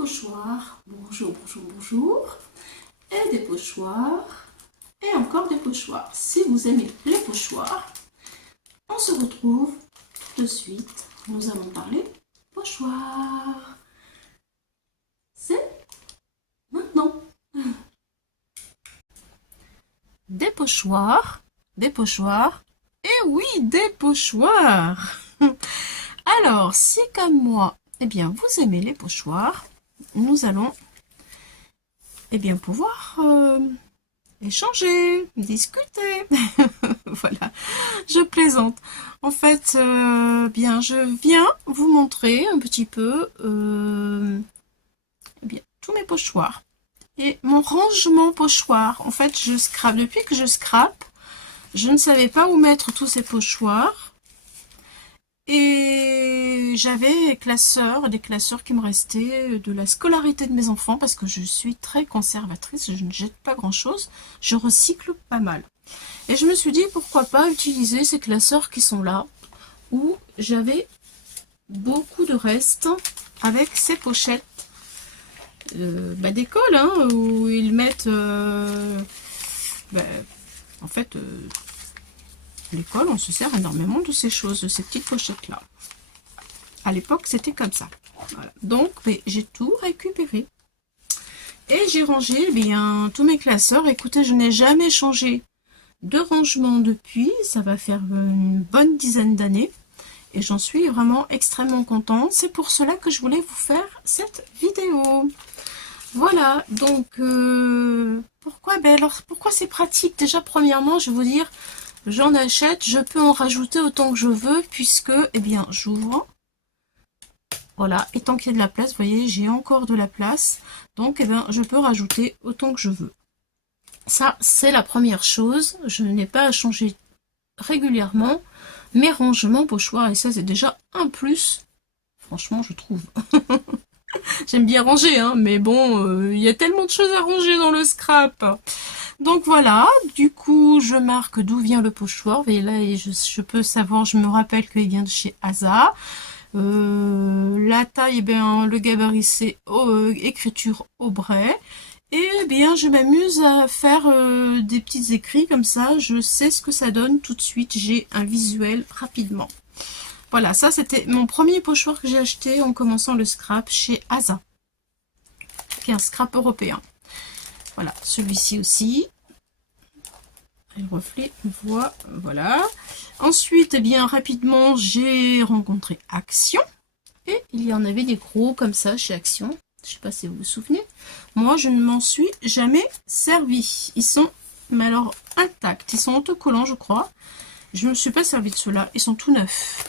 pochoirs, bonjour, bonjour, bonjour, et des pochoirs, et encore des pochoirs. Si vous aimez les pochoirs, on se retrouve tout de suite. Nous allons parler pochoirs. C'est maintenant. Des pochoirs, et oui, des pochoirs. Alors, si comme moi, eh bien, vous aimez les pochoirs, nous allons pouvoir échanger, discuter. Voilà, je plaisante. En fait, bien, je viens vous montrer un petit peu tous mes pochoirs et mon rangement pochoir. En fait, je scrape. Depuis que je scrape, je ne savais pas où mettre tous ces pochoirs. Et j'avais des classeurs qui me restaient de la scolarité de mes enfants parce que je suis très conservatrice, je ne jette pas grand chose, je recycle pas mal. Et je me suis dit pourquoi pas utiliser ces classeurs qui sont là, où j'avais beaucoup de restes avec ces pochettes d'école, hein, où ils mettent en fait l'école, on se sert énormément de ces choses, de ces petites pochettes là. À l'époque, c'était comme ça. Voilà. Donc, j'ai tout récupéré. Et j'ai rangé tous mes classeurs. Écoutez, je n'ai jamais changé de rangement depuis. Ça va faire une bonne dizaine d'années. Et j'en suis vraiment extrêmement contente. C'est pour cela que je voulais vous faire cette vidéo. Voilà. Donc, pourquoi pourquoi c'est pratique? Déjà, premièrement, je vais vous dire, j'en achète, je peux en rajouter autant que je veux, puisque, j'ouvre. Voilà, et tant qu'il y a de la place, vous voyez, j'ai encore de la place. Donc, je peux rajouter autant que je veux. Ça, c'est la première chose. Je n'ai pas à changer régulièrement mes rangements pochoirs. Et ça, c'est déjà un plus. Franchement, je trouve. J'aime bien ranger, hein, mais bon, il y a tellement de choses à ranger dans le scrap. Donc voilà, du coup, je marque d'où vient le pochoir. Vous voyez là, je peux savoir, je me rappelle qu'il vient de chez Asa. La taille, le gabarit, c'est écriture Aubray. Et je m'amuse à faire des petits écrits comme ça. Je sais ce que ça donne tout de suite. J'ai un visuel rapidement. Voilà, ça c'était mon premier pochoir que j'ai acheté en commençant le scrap chez Asa, qui est un scrap européen. Voilà, celui-ci aussi. Le reflet, voilà. Ensuite, rapidement, j'ai rencontré Action. Et il y en avait des gros comme ça chez Action. Je sais pas si vous vous souvenez. Moi, je ne m'en suis jamais servi. Ils sont, mais alors, intacts. Ils sont autocollants, je crois. Je ne me suis pas servi de ceux-là. Ils sont tout neufs.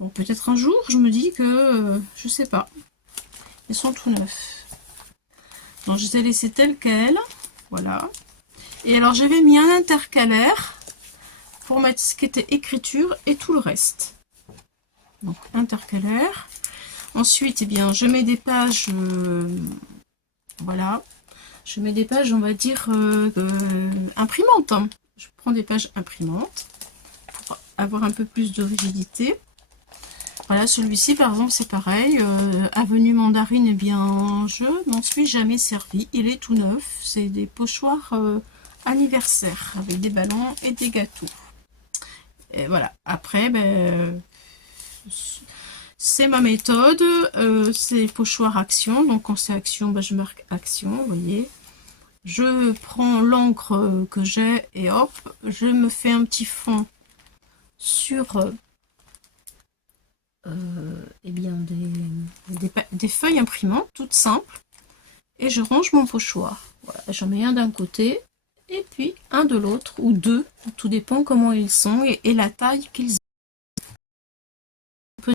Bon, peut-être un jour, je me dis que... je sais pas. Ils sont tout neufs. Donc, je les ai laissés tels quels. Voilà. Et alors, j'avais mis un intercalaire pour mettre ce qui était écriture et tout le reste. Donc, intercalaire. Ensuite, je mets des pages... voilà. Je mets des pages, on va dire, imprimantes. Hein. Je prends des pages imprimantes pour avoir un peu plus de rigidité. Voilà, celui-ci, par exemple, c'est pareil. Avenue Mandarine, je m'en suis jamais servi. Il est tout neuf. C'est des pochoirs anniversaire avec des ballons et des gâteaux. Et voilà. Après, c'est ma méthode. C'est pochoir Action. Donc, quand c'est Action, je marque Action. Vous voyez. Je prends l'encre que j'ai et hop, je me fais un petit fond sur des feuilles imprimantes toutes simples et je range mon pochoir. Voilà, j'en mets un d'un côté et puis un de l'autre ou deux, tout dépend comment ils sont et la taille qu'ils ont. Vous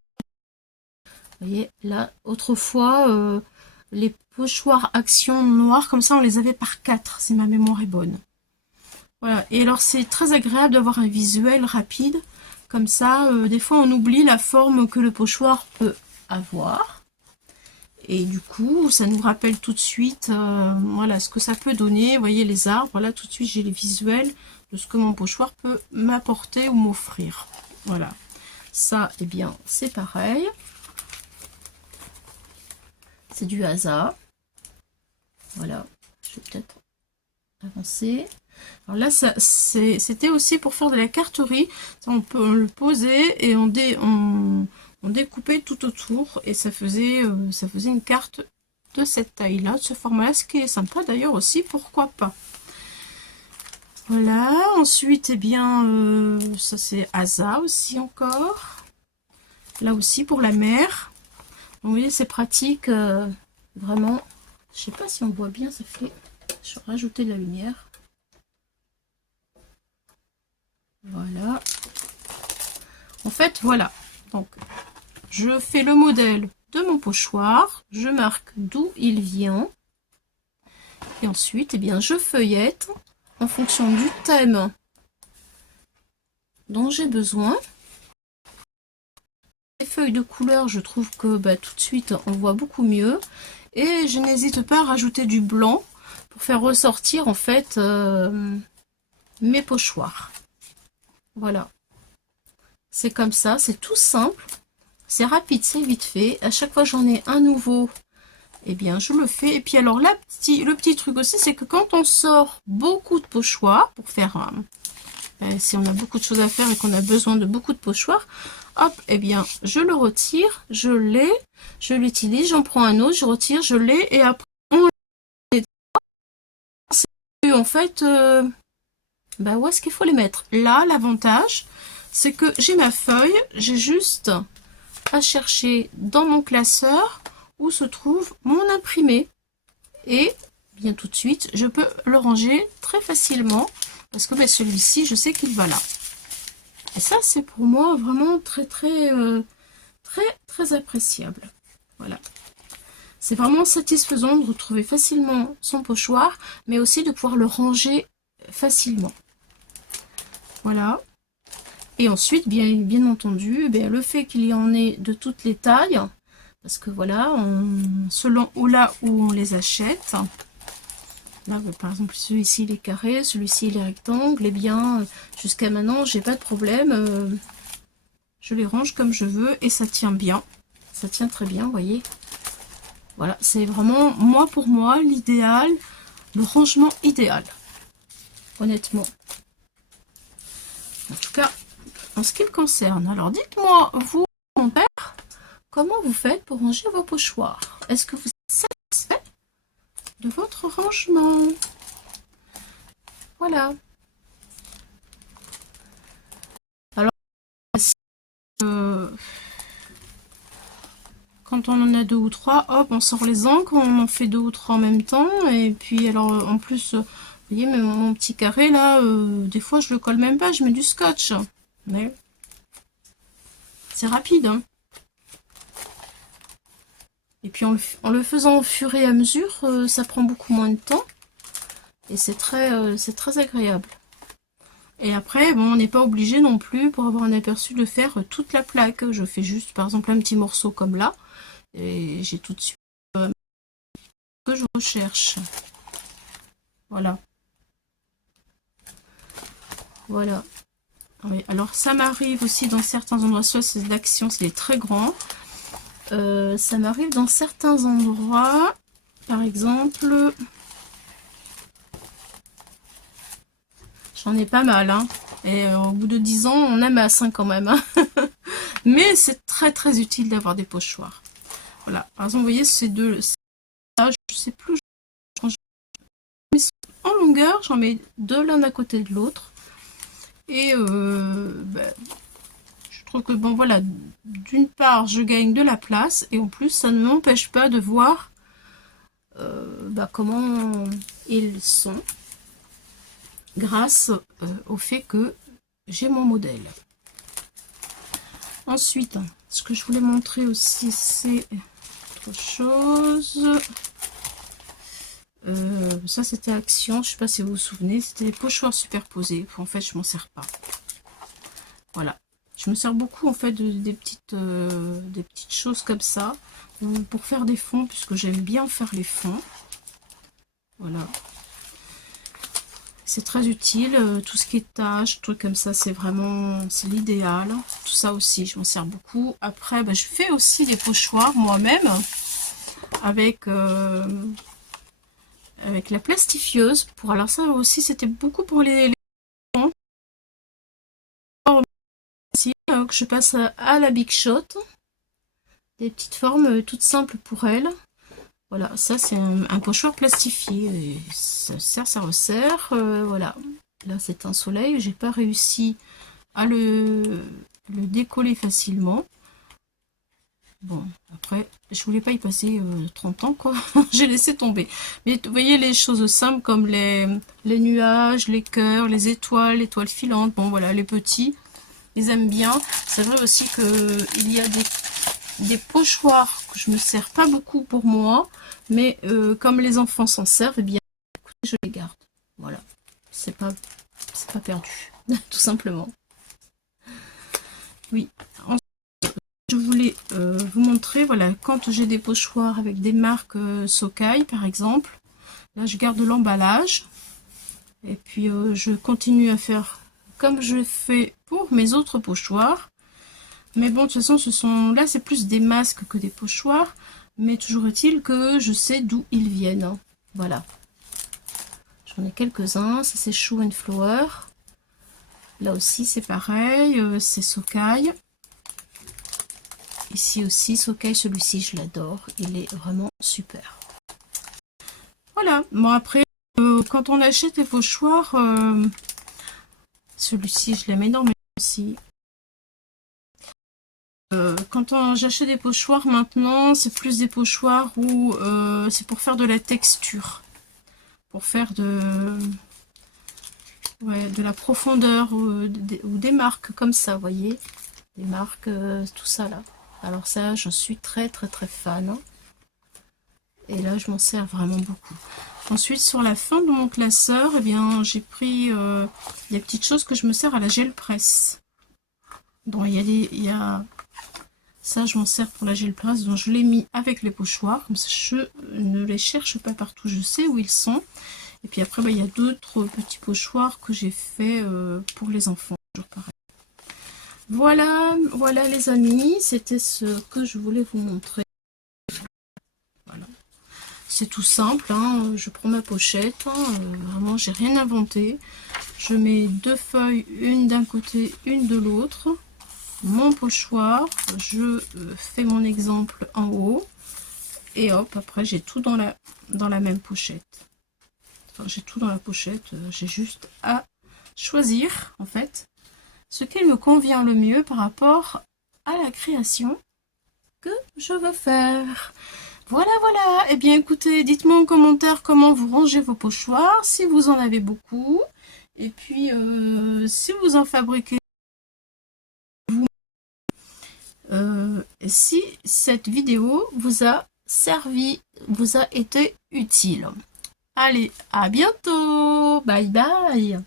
voyez là, autrefois les pochoirs Action noirs comme ça on les avait par 4 si ma mémoire est bonne. Voilà, et alors c'est très agréable d'avoir un visuel rapide. Comme ça, des fois, on oublie la forme que le pochoir peut avoir. Et du coup, ça nous rappelle tout de suite voilà, ce que ça peut donner. Vous voyez les arbres, voilà, tout de suite, j'ai les visuels de ce que mon pochoir peut m'apporter ou m'offrir. Voilà. Ça, c'est pareil. c'est du hasard. Voilà, je vais peut-être avancer. Alors là, c'était aussi pour faire de la carterie. On peut le poser et on découpait tout autour et ça faisait une carte de cette taille-là, de ce format-là, ce qui est sympa d'ailleurs aussi, pourquoi pas. Voilà, ensuite, eh bien, ça c'est Asa aussi encore. Là aussi pour la mer. Donc, vous voyez, c'est pratique, vraiment. Je sais pas si on voit bien, ça fait... Je vais rajouter de la lumière. Voilà. En fait, voilà. Donc, je fais le modèle de mon pochoir. Je marque d'où il vient. Et ensuite, eh bien, je feuillette en fonction du thème dont j'ai besoin. Les feuilles de couleur, je trouve que tout de suite, on voit beaucoup mieux. Et je n'hésite pas à rajouter du blanc pour faire ressortir en fait mes pochoirs. Voilà. C'est comme ça, c'est tout simple. C'est rapide, c'est vite fait. À chaque fois j'en ai un nouveau, eh bien je le fais. Et puis alors là, le petit truc aussi, c'est que quand on sort beaucoup de pochoirs, pour faire, si on a beaucoup de choses à faire et qu'on a besoin de beaucoup de pochoirs, hop, eh bien je le retire, je l'ai, je l'utilise, j'en prends un autre, je retire, je l'ai, et après on les... En fait, où est-ce qu'il faut les mettre? Là, l'avantage, c'est que j'ai ma feuille, j'ai juste à chercher dans mon classeur où se trouve mon imprimé. Et bien tout de suite, je peux le ranger très facilement parce que celui-ci, je sais qu'il va là. Et ça, c'est pour moi vraiment très appréciable. Voilà. C'est vraiment satisfaisant de retrouver facilement son pochoir, mais aussi de pouvoir le ranger facilement. Voilà. Et ensuite, bien entendu, le fait qu'il y en ait de toutes les tailles, parce que voilà, selon là où on les achète, là, par exemple, celui-ci il est carré, celui-ci il est rectangle, et bien, jusqu'à maintenant, j'ai pas de problème. Je les range comme je veux et ça tient bien. Ça tient très bien, vous voyez. Voilà, c'est vraiment, pour moi, l'idéal, le rangement idéal. Honnêtement. En tout cas, en ce qui me concerne. Alors, dites-moi, vous, mon père, comment vous faites pour ranger vos pochoirs? Est-ce que vous êtes satisfait de votre rangement? Voilà. Alors, quand on en a 2 ou 3, hop, on sort les encres, on en fait 2 ou 3 en même temps. Et puis, alors, en plus, vous voyez, même mon petit carré, là, des fois, je le colle même pas, je mets du scotch. Mais c'est rapide, hein. Et puis, en le faisant au fur et à mesure, ça prend beaucoup moins de temps. Et c'est très agréable. Et après, bon, on n'est pas obligé non plus, pour avoir un aperçu, de faire toute la plaque. Je fais juste, par exemple, un petit morceau comme là. Et j'ai tout de suite que je recherche. Voilà. Voilà. Oui, alors ça m'arrive aussi dans certains endroits, soit c'est de l'action, c'est très grand. Ça m'arrive dans certains endroits, par exemple, j'en ai pas mal, hein. Et au bout de 10 ans, on amasse quand même. Hein. Mais c'est très utile d'avoir des pochoirs. Voilà, par exemple, vous voyez, ces deux, là, je sais plus, en longueur, j'en mets 2 l'un à côté de l'autre. Et je trouve que, bon, voilà, d'une part, je gagne de la place, et en plus, ça ne m'empêche pas de voir comment ils sont, grâce au fait que j'ai mon modèle. Ensuite, ce que je voulais montrer aussi, c'est autre chose. Ça, c'était Action, je sais pas si vous vous souvenez, c'était les pochoirs superposés. En fait, je m'en sers pas. Voilà. Je me sers beaucoup en fait des petites choses comme ça pour faire des fonds, puisque j'aime bien faire les fonds. Voilà. C'est très utile. Tout ce qui est tâches, trucs comme ça, c'est l'idéal. Tout ça aussi, je m'en sers beaucoup. Après, je fais aussi des pochoirs moi-même. avec avec la plastifieuse. Pour alors ça aussi c'était beaucoup pour les enfants. Ici, que je passe à la Big Shot. Des petites formes toutes simples pour elle. Voilà, ça c'est un pochoir plastifié. Et ça sert, ça resserre. Voilà, là c'est un soleil. J'ai pas réussi à le décoller facilement. Bon, après, je voulais pas y passer 30 ans, quoi. J'ai laissé tomber. Mais vous voyez, les choses simples comme les nuages, les cœurs, les étoiles filantes. Bon, voilà, les petits, ils aiment bien. C'est vrai aussi que il y a des pochoirs que je me sers pas beaucoup pour moi. Mais comme les enfants s'en servent, eh bien, écoutez, je les garde. Voilà, c'est pas perdu, tout simplement. Oui. Je voulais vous montrer, voilà, quand j'ai des pochoirs avec des marques Sokai, par exemple. Là, je garde l'emballage. Et puis, je continue à faire comme je fais pour mes autres pochoirs. Mais bon, de toute façon, là, c'est plus des masques que des pochoirs. Mais toujours est-il que je sais d'où ils viennent. Hein. Voilà. J'en ai quelques-uns. Ça, c'est Shoe and Flower. Là aussi, c'est pareil. C'est Sokai. Ici aussi, Sokai, celui-ci, je l'adore. Il est vraiment super. Voilà. Bon, après, quand on achète les pochoirs, celui-ci, je l'aime énormément aussi. Quand j'achète des pochoirs maintenant, c'est plus des pochoirs où c'est pour faire de la texture. Pour faire de la profondeur ou des marques comme ça, vous voyez. Des marques, tout ça là. Alors ça, je suis très fan. Et là, je m'en sers vraiment beaucoup. Ensuite, sur la fin de mon classeur, eh bien, j'ai pris des petites choses que je me sers à la gel presse. Donc, il y a ça, je m'en sers pour la gel presse. Donc, je l'ai mis avec les pochoirs. Comme ça, je ne les cherche pas partout. Je sais où ils sont. Et puis après, il y a d'autres petits pochoirs que j'ai fait pour les enfants. Toujours pareil. Voilà les amis, c'était ce que je voulais vous montrer. Voilà. C'est tout simple, hein. Je prends ma pochette, hein. Vraiment j'ai rien inventé. Je mets deux feuilles, une d'un côté, une de l'autre. Mon pochoir, je fais mon exemple en haut. Et hop, après j'ai tout dans la même pochette. Enfin, j'ai tout dans la pochette, j'ai juste à choisir en fait ce qui me convient le mieux par rapport à la création que je veux faire. Voilà. Eh bien, écoutez, dites-moi en commentaire comment vous rangez vos pochoirs, si vous en avez beaucoup. Et puis, si vous en fabriquez vous. Si cette vidéo vous a servi, vous a été utile. Allez, à bientôt. Bye bye.